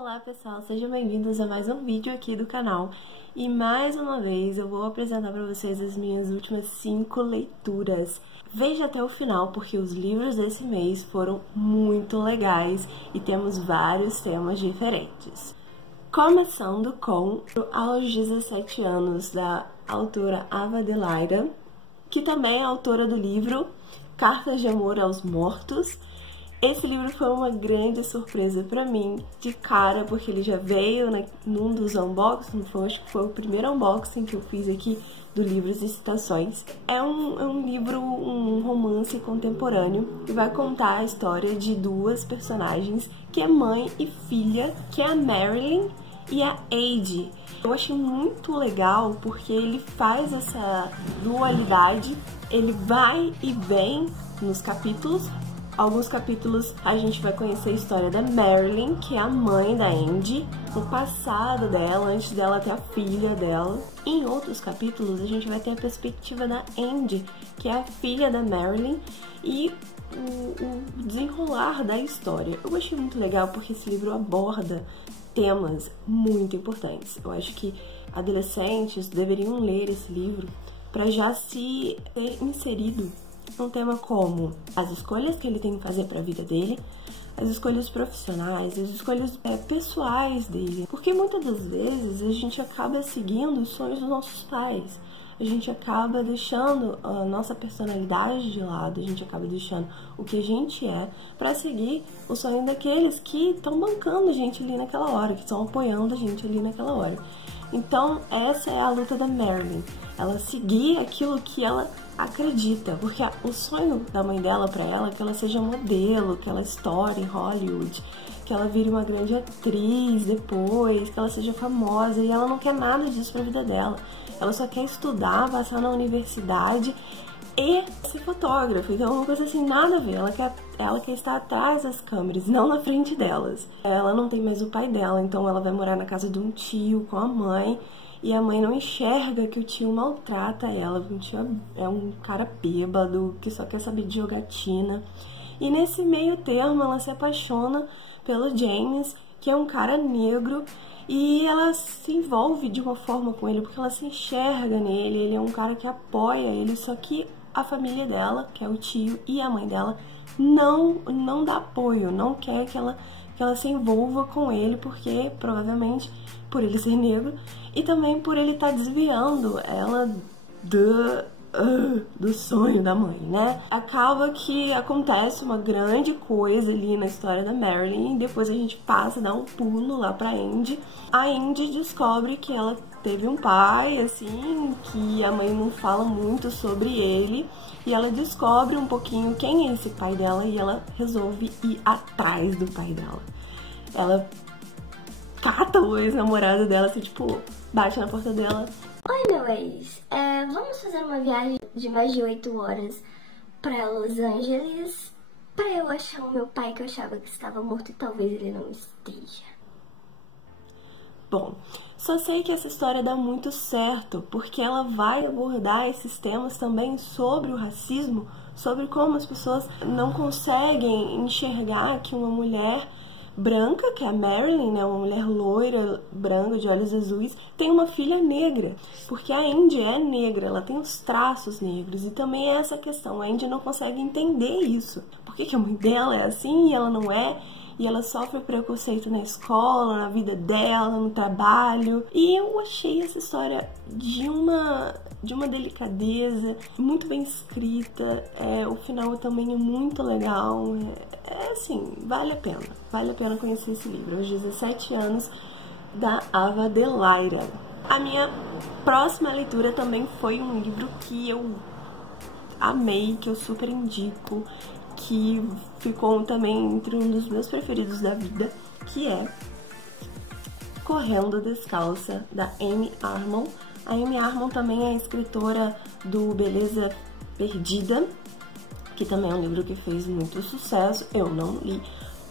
Olá pessoal, sejam bem-vindos a mais um vídeo aqui do canal. E mais uma vez eu vou apresentar para vocês as minhas últimas 5 leituras. Veja até o final porque os livros desse mês foram muito legais e temos vários temas diferentes. Começando com Aos 17 anos, da autora Ava Adelaida, que também é autora do livro Cartas de Amor aos Mortos. Esse livro foi uma grande surpresa pra mim, de cara, porque ele já veio num dos unboxings, acho que foi o primeiro unboxing que eu fiz aqui do Livros e Citações. É um livro, um romance contemporâneo, que vai contar a história de duas personagens, que é mãe e filha, que é a Marilyn e a Ade. Eu achei muito legal porque ele faz essa dualidade, ele vai e vem nos capítulos. Alguns capítulos a gente vai conhecer a história da Marilyn, que é a mãe da Andy, o passado dela, antes dela ter a filha dela. Em outros capítulos a gente vai ter a perspectiva da Andy, que é a filha da Marilyn, e o desenrolar da história. Eu achei muito legal porque esse livro aborda temas muito importantes. Eu acho que adolescentes deveriam ler esse livro para já se ter inserido um tema como as escolhas que ele tem que fazer para a vida dele, as escolhas profissionais, as escolhas pessoais dele. Porque muitas das vezes a gente acaba seguindo os sonhos dos nossos pais, a gente acaba deixando a nossa personalidade de lado, a gente acaba deixando o que a gente é para seguir o sonho daqueles que estão bancando a gente ali naquela hora, que estão apoiando a gente ali naquela hora. Então essa é a luta da Marilyn, ela seguir aquilo que ela acredita, porque o sonho da mãe dela pra ela é que ela seja modelo, que ela estoure em Hollywood, que ela vire uma grande atriz depois, que ela seja famosa, e ela não quer nada disso pra vida dela. Ela só quer estudar, passar na universidade e ser fotógrafa. Então é uma coisa assim, nada a ver. Ela quer estar atrás das câmeras, não na frente delas. Ela não tem mais o pai dela, então ela vai morar na casa de um tio com a mãe. E a mãe não enxerga que o tio maltrata ela, o tio é um cara bêbado, que só quer saber de jogatina. E nesse meio termo ela se apaixona pelo James, que é um cara negro, e ela se envolve de uma forma com ele, porque ela se enxerga nele, ele é um cara que apoia ele, só que a família dela, que é o tio e a mãe dela, não dá apoio, não quer que ela se envolva com ele, porque provavelmente por ele ser negro e também por ele estar desviando ela do sonho da mãe, né? Acaba que acontece uma grande coisa ali na história da Marilyn e depois a gente passa, dá um pulo lá pra Andy. A Andy descobre que ela teve um pai, assim, que a mãe não fala muito sobre ele, e ela descobre um pouquinho quem é esse pai dela e ela resolve ir atrás do pai dela. Ela cata o ex-namorado dela, assim, tipo, bate na porta dela. Oi, meu ex, vamos fazer uma viagem de mais de 8 horas pra Los Angeles pra eu achar o meu pai que eu achava que estava morto e talvez ele não esteja. Bom, só sei que essa história dá muito certo, porque ela vai abordar esses temas também sobre o racismo, sobre como as pessoas não conseguem enxergar que uma mulher branca, que é a Marilyn, né, uma mulher loira, branca, de olhos azuis, tem uma filha negra, porque a Andy é negra, ela tem os traços negros, e também é essa questão, a Andy não consegue entender isso. Por que a mãe dela é assim e ela não é? E ela sofre preconceito na escola, na vida dela, no trabalho. E eu achei essa história de uma delicadeza, muito bem escrita. O final também é muito legal. Assim, vale a pena conhecer esse livro. Aos 17 anos, da Ava Adelaida. A minha próxima leitura também foi um livro que eu amei, que eu super indico, que ficou também entre um dos meus preferidos da vida, que é Correndo Descalça, da Amy Armon. A Amy Armon também é escritora do Beleza Perdida, que também é um livro que fez muito sucesso. Eu não li,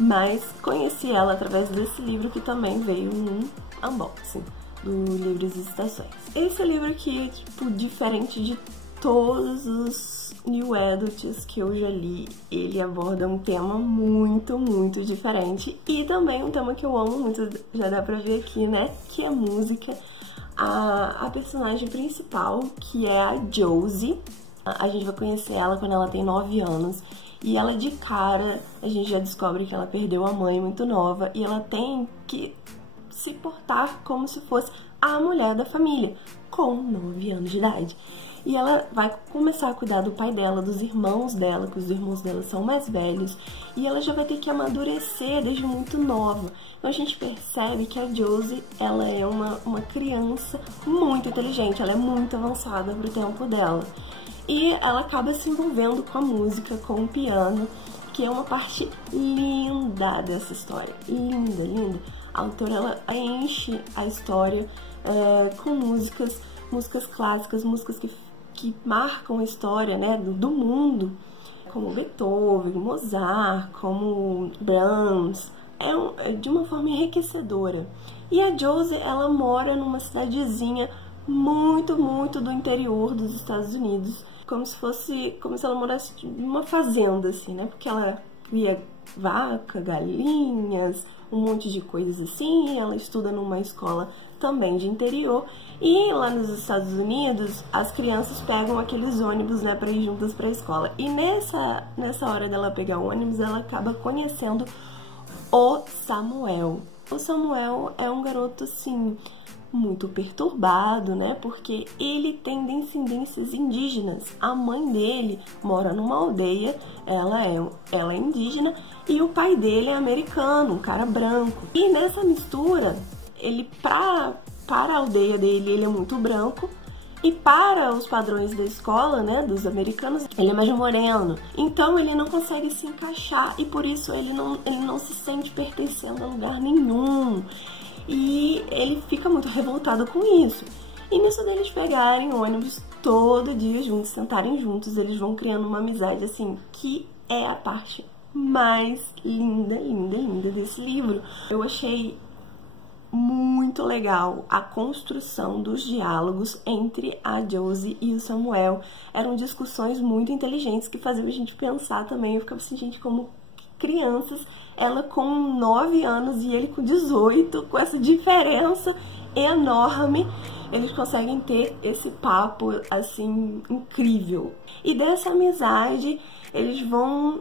mas conheci ela através desse livro, que também veio num unboxing do Livros e Citações. Esse livro aqui é, tipo, diferente de todos os New Adults que eu já li, ele aborda um tema muito, muito diferente. E também um tema que eu amo muito, já dá pra ver aqui, né? Que é música. A personagem principal, que é a Josie, a gente vai conhecer ela quando ela tem 9 anos. E ela de cara, a gente já descobre que ela perdeu a mãe muito nova. E ela tem que se portar como se fosse a mulher da família, com 9 anos de idade. E ela vai começar a cuidar do pai dela, dos irmãos dela, que os irmãos dela são mais velhos. E ela já vai ter que amadurecer desde muito nova. Então a gente percebe que a Josie, ela é uma criança muito inteligente, ela é muito avançada pro tempo dela. E ela acaba se envolvendo com a música, com o piano, que é uma parte linda dessa história. Linda, linda. A autora, ela enche a história com músicas clássicas, músicas que marcam a história, né, do mundo, como Beethoven, Mozart, como Brahms. É de uma forma enriquecedora. E a Josie, ela mora numa cidadezinha muito, muito do interior dos Estados Unidos, como se ela morasse numa fazenda, assim, né? Porque ela cria vaca, galinhas, um monte de coisas assim. Ela estuda numa escola também de interior. E lá nos Estados Unidos, as crianças pegam aqueles ônibus, né, para ir juntas para a escola. E nessa hora dela pegar o ônibus, ela acaba conhecendo o Samuel. O Samuel é um garoto, assim, muito perturbado, né? Porque ele tem descendências indígenas. A mãe dele mora numa aldeia, ela é indígena, e o pai dele é americano, um cara branco. E nessa mistura, ele, para a aldeia dele, ele é muito branco, e para os padrões da escola, né, dos americanos, ele é mais moreno. Então ele não consegue se encaixar, e por isso ele não se sente pertencendo a lugar nenhum. E ele fica muito revoltado com isso. E nisso deles pegarem ônibus todo dia juntos, sentarem juntos, eles vão criando uma amizade, assim, que é a parte mais linda, linda, linda desse livro. Eu achei muito legal a construção dos diálogos entre a Josie e o Samuel. Eram discussões muito inteligentes que faziam a gente pensar também. Eu ficava assim, gente, como crianças, ela com 9 anos e ele com 18, com essa diferença enorme, eles conseguem ter esse papo, assim, incrível. E dessa amizade, eles vão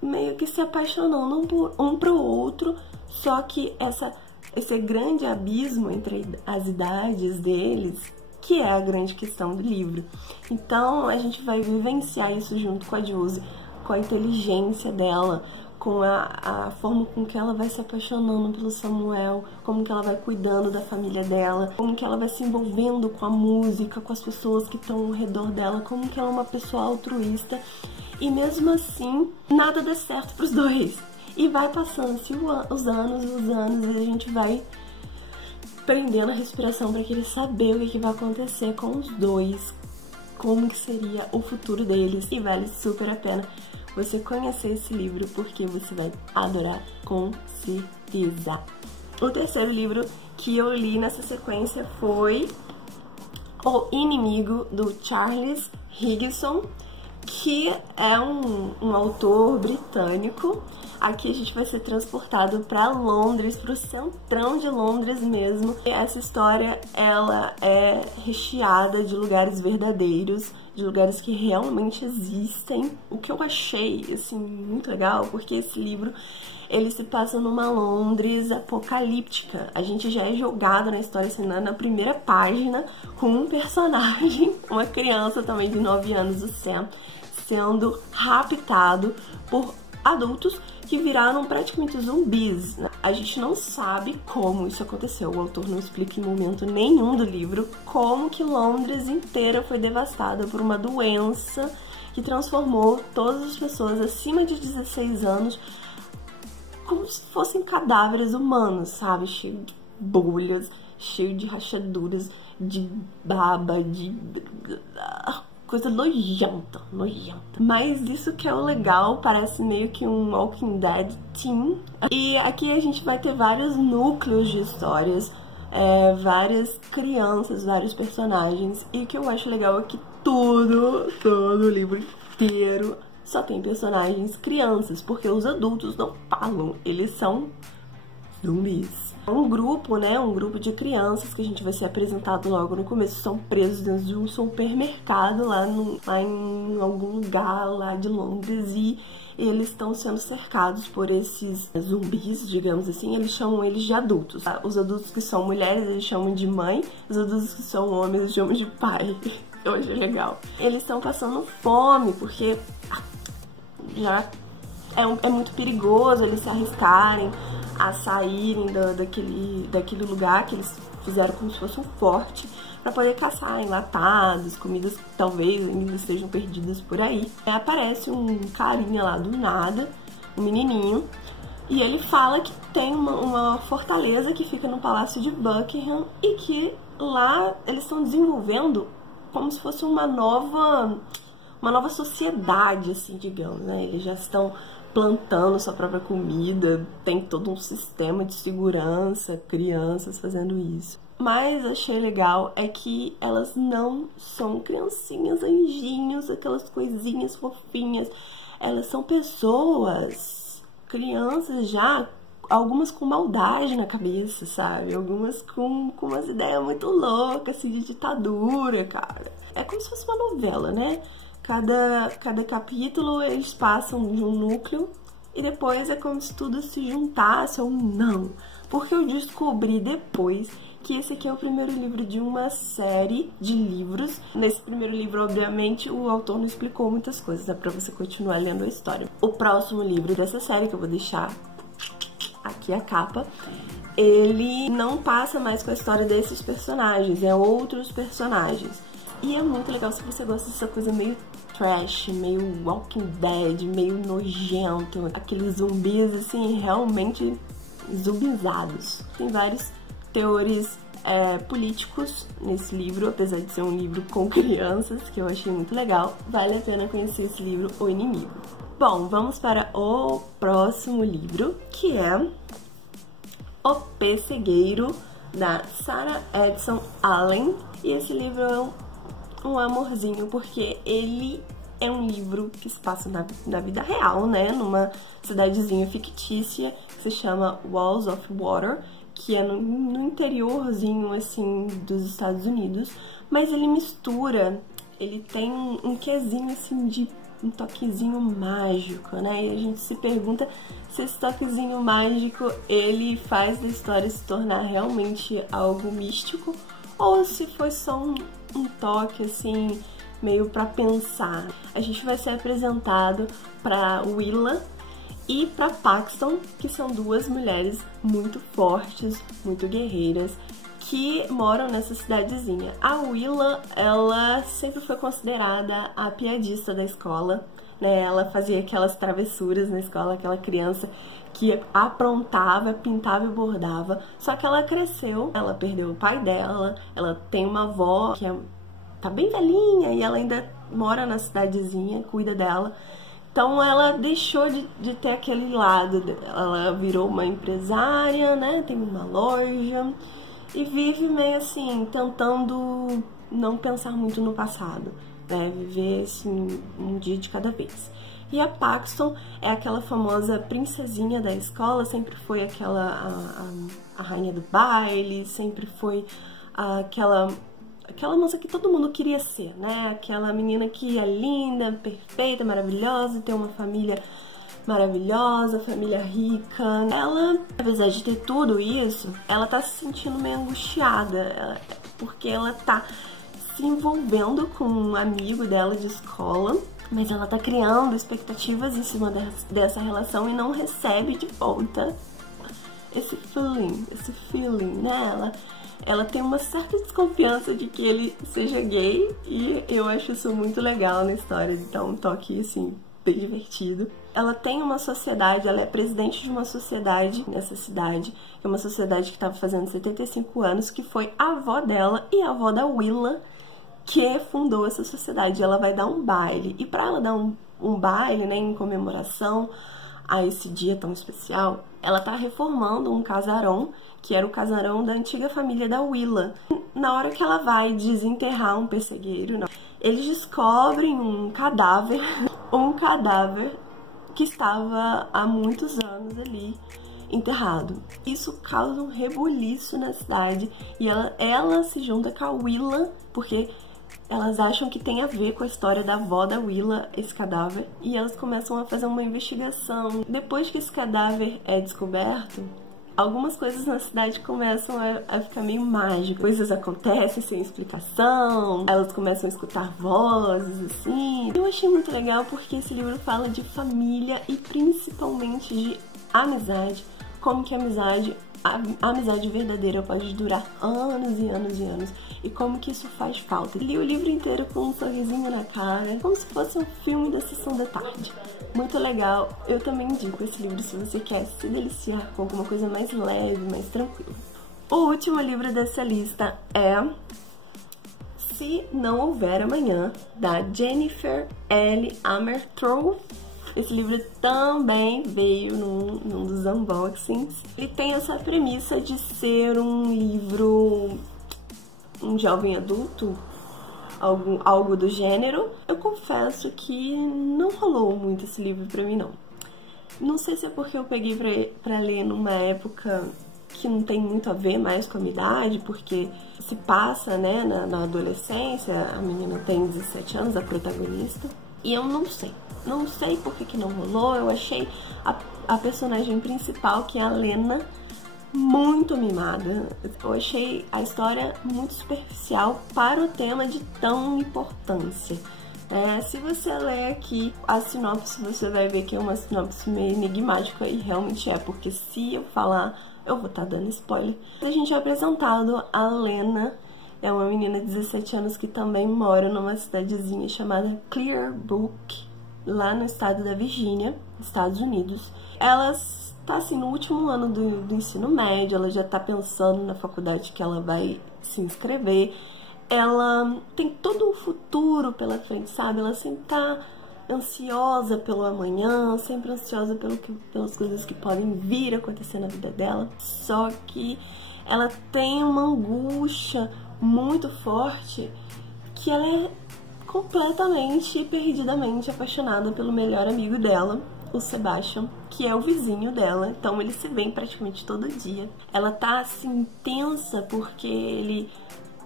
meio que se apaixonando um pro outro, só que esse grande abismo entre as idades deles, que é a grande questão do livro. Então a gente vai vivenciar isso junto com a Josie, com a inteligência dela, com a forma com que ela vai se apaixonando pelo Samuel, como que ela vai cuidando da família dela, como que ela vai se envolvendo com a música, com as pessoas que estão ao redor dela, como que ela é uma pessoa altruísta. E mesmo assim, nada dá certo pros dois. E vai passando-se os anos, e a gente vai prendendo a respiração para querer saber o que vai acontecer com os dois, como que seria o futuro deles. E vale super a pena você conhecer esse livro, porque você vai adorar com certeza. O terceiro livro que eu li nessa sequência foi O Inimigo, do Charles Higginson, que é um autor britânico. Aqui a gente vai ser transportado para Londres, para o centrão de Londres mesmo. E essa história, ela é recheada de lugares verdadeiros, de lugares que realmente existem. O que eu achei, assim, muito legal, porque esse livro, ele se passa numa Londres apocalíptica. A gente já é jogado na história, assim, na primeira página, com um personagem, uma criança também de 9 anos, o Sam, sendo raptado por adultos que viraram praticamente zumbis. A gente não sabe como isso aconteceu. O autor não explica em momento nenhum do livro como que Londres inteira foi devastada por uma doença que transformou todas as pessoas acima de 16 anos como se fossem cadáveres humanos, sabe? Cheio de bolhas, cheio de rachaduras, de baba, de coisa nojenta, nojenta. Mas isso que é o legal, parece meio que um Walking Dead teen. E aqui a gente vai ter vários núcleos de histórias, várias crianças, vários personagens. E o que eu acho legal é que todo o livro inteiro só tem personagens crianças, porque os adultos não falam, eles são zumbis. Um grupo, né, um grupo de crianças que a gente vai ser apresentado logo no começo, são presos dentro de um supermercado lá em algum lugar lá de Londres, e eles estão sendo cercados por esses zumbis, digamos assim. Eles chamam eles de adultos. Os adultos que são mulheres, eles chamam de mãe. Os adultos que são homens, eles chamam de pai. Eu achei legal. Eles estão passando fome, porque já é muito perigoso eles se arriscarem a saírem daquele lugar que eles fizeram como se fosse um forte, para poder caçar enlatados, comidas que talvez ainda estejam perdidas por aí. Aparece um carinha lá do nada, um menininho, e ele fala que tem uma fortaleza que fica no Palácio de Buckingham e que lá eles estão desenvolvendo como se fosse uma nova sociedade, assim, digamos, né? Eles já estão plantando sua própria comida, tem todo um sistema de segurança, crianças fazendo isso. Mas achei legal é que elas não são criancinhas, anjinhos, aquelas coisinhas fofinhas. Elas são pessoas, crianças já, algumas com maldade na cabeça, sabe? Algumas com umas ideias muito loucas, assim, de ditadura, cara. É como se fosse uma novela, né? Cada capítulo eles passam de um núcleo e depois é como se tudo se juntasse ou não. Porque eu descobri depois que esse aqui é o primeiro livro de uma série de livros. Nesse primeiro livro, obviamente, o autor não explicou muitas coisas, dá pra você continuar lendo a história. O próximo livro dessa série, que eu vou deixar aqui a capa, ele não passa mais com a história desses personagens, é outros personagens. E é muito legal se você gosta dessa coisa meio trash, meio Walking Dead, meio nojento. Aqueles zumbis, assim, realmente zumbizados. Tem vários teores políticos nesse livro, apesar de ser um livro com crianças, que eu achei muito legal. Vale a pena conhecer esse livro, O Inimigo. Bom, vamos para o próximo livro, que é O Pessegueiro, da Sarah Edson Allen. E esse livro é um amorzinho, porque ele é um livro que se passa na vida real, né? Numa cidadezinha fictícia que se chama Walls of Water, que é no interiorzinho, assim, dos Estados Unidos. Mas ele mistura, ele tem um quezinho, assim, de um toquezinho mágico, né? E a gente se pergunta se esse toquezinho mágico, ele faz da história se tornar realmente algo místico, ou se foi só um toque, assim, meio pra pensar. A gente vai ser apresentado pra Willa e pra Paxton, que são duas mulheres muito fortes, muito guerreiras, que moram nessa cidadezinha. A Willa, ela sempre foi considerada a piadista da escola, né? Ela fazia aquelas travessuras na escola, aquela criança que aprontava, pintava e bordava. Só que ela cresceu, ela perdeu o pai dela, ela tem uma avó que tá bem velhinha e ela ainda mora na cidadezinha, cuida dela. Então ela deixou de ter aquele lado, ela virou uma empresária, né? Tem uma loja e vive meio assim, tentando não pensar muito no passado, né? Viver assim, um dia de cada vez. E a Paxton é aquela famosa princesinha da escola, sempre foi a rainha do baile, sempre foi aquela moça que todo mundo queria ser, né? Aquela menina que é linda, perfeita, maravilhosa, tem uma família maravilhosa, família rica. Ela, apesar de ter tudo isso, ela tá se sentindo meio angustiada, porque ela tá se envolvendo com um amigo dela de escola, mas ela tá criando expectativas em cima dessa relação e não recebe de volta esse feeling, né? Ela tem uma certa desconfiança de que ele seja gay, e eu acho isso muito legal na história, de dar um toque, assim, bem divertido. Ela tem uma sociedade, ela é presidente de uma sociedade nessa cidade, que é uma sociedade que estava fazendo 75 anos, que foi a avó dela e a avó da Willa que fundou essa sociedade. Ela vai dar um baile, e para ela dar um baile, né, em comemoração a esse dia tão especial, ela tá reformando um casarão, que era o casarão da antiga família da Willa. Na hora que ela vai desenterrar um pessegueiro, eles descobrem um cadáver que estava há muitos anos ali enterrado. Isso causa um rebuliço na cidade e ela se junta com a Willa, porque elas acham que tem a ver com a história da avó da Willa, esse cadáver, e elas começam a fazer uma investigação. Depois que esse cadáver é descoberto, algumas coisas na cidade começam a ficar meio mágicas. Coisas acontecem sem explicação, elas começam a escutar vozes, assim. Eu achei muito legal porque esse livro fala de família e principalmente de amizade. Como que a amizade verdadeira pode durar anos e anos e anos. E como que isso faz falta. Li o livro inteiro com um sorrisinho na cara, como se fosse um filme da sessão da tarde. Muito legal. Eu também indico esse livro se você quer se deliciar com alguma coisa mais leve, mais tranquila. O último livro dessa lista é Se Não Houver Amanhã, da Jennifer L. Armentrout. Esse livro também veio num dos unboxings. Ele tem essa premissa de ser um livro, um jovem adulto, algo do gênero. Eu confesso que não rolou muito esse livro pra mim, não. Não sei se é porque eu peguei pra ler numa época que não tem muito a ver mais com a minha idade, porque se passa, né, na adolescência. A menina tem 17 anos, a protagonista. E eu não sei. Não sei por que não rolou. Eu achei a personagem principal, que é a Lena, muito mimada. Eu achei a história muito superficial para o tema de tão importância. Se você ler aqui a sinopse, você vai ver que é uma sinopse meio enigmática, e realmente é, porque se eu falar, eu vou estar dando spoiler. A gente é apresentado a Lena. É uma menina de 17 anos que também mora numa cidadezinha chamada Clearbrook, lá no estado da Virgínia, Estados Unidos. Ela está assim no último ano do ensino médio, ela já está pensando na faculdade que ela vai se inscrever. Ela tem todo um futuro pela frente, sabe? Ela sempre tá ansiosa pelo amanhã, sempre ansiosa pelas coisas que podem vir a acontecer na vida dela. Só que ela tem uma angústia muito forte, que ela é completamente e perdidamente apaixonada pelo melhor amigo dela, o Sebastian, que é o vizinho dela. Então eles se veem praticamente todo dia. Ela tá assim tensa porque ele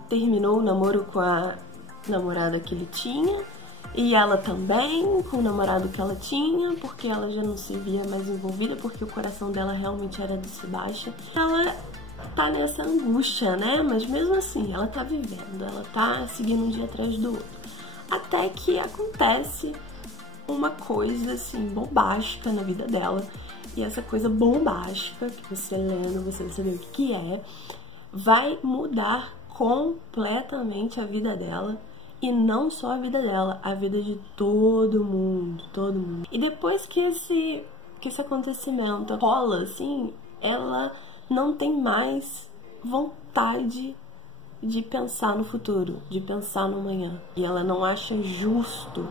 terminou o namoro com a namorada que ele tinha, e ela também com o namorado que ela tinha, porque ela já não se via mais envolvida, porque o coração dela realmente era do Sebastian. Ela tá nessa angústia, né? Mas mesmo assim, ela tá vivendo, ela tá seguindo um dia atrás do outro. Até que acontece uma coisa, assim, bombástica na vida dela. E essa coisa bombástica, que você lendo, você vai saber o que é, vai mudar completamente a vida dela. E não só a vida dela, a vida de todo mundo, todo mundo. E depois que esse acontecimento rola, assim, ela não tem mais vontade de pensar no futuro, de pensar no amanhã. E ela não acha justo,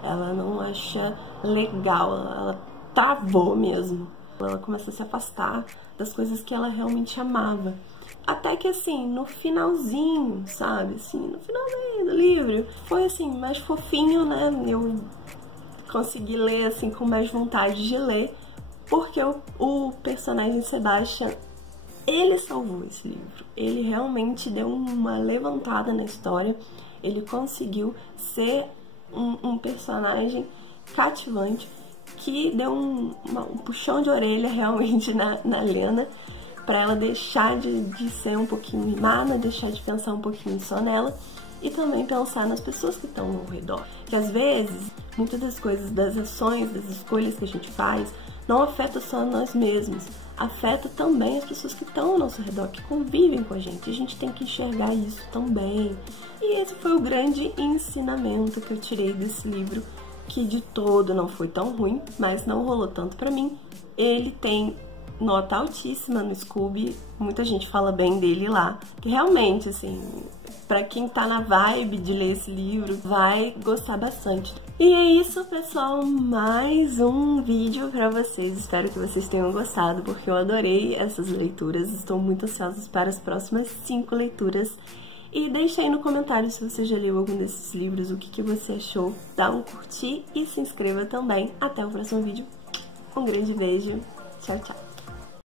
ela não acha legal, ela travou mesmo. Ela começa a se afastar das coisas que ela realmente amava. Até que assim, no finalzinho, sabe, assim, no finalzinho do livro, foi assim, mais fofinho, né? Eu consegui ler assim com mais vontade de ler, porque o personagem Sebastian, ele salvou esse livro. Ele realmente deu uma levantada na história. Ele conseguiu ser um personagem cativante, que deu um puxão de orelha realmente na Lena, para ela deixar de ser um pouquinho mimada, deixar de pensar um pouquinho só nela e também pensar nas pessoas que estão ao redor. Que às vezes, muitas das coisas, das ações, das escolhas que a gente faz, não afeta só nós mesmos, afeta também as pessoas que estão ao nosso redor, que convivem com a gente. A gente tem que enxergar isso também. E esse foi o grande ensinamento que eu tirei desse livro, que de todo não foi tão ruim, mas não rolou tanto pra mim. Ele tem nota altíssima no Scooby, muita gente fala bem dele lá, que realmente, assim, pra quem tá na vibe de ler esse livro, vai gostar bastante. E é isso, pessoal, mais um vídeo pra vocês. Espero que vocês tenham gostado, porque eu adorei essas leituras. Estou muito ansiosa para as próximas 5 leituras. E deixa aí no comentário se você já leu algum desses livros, o que você achou. Dá um curtir e se inscreva também. Até o próximo vídeo. Um grande beijo. Tchau, tchau.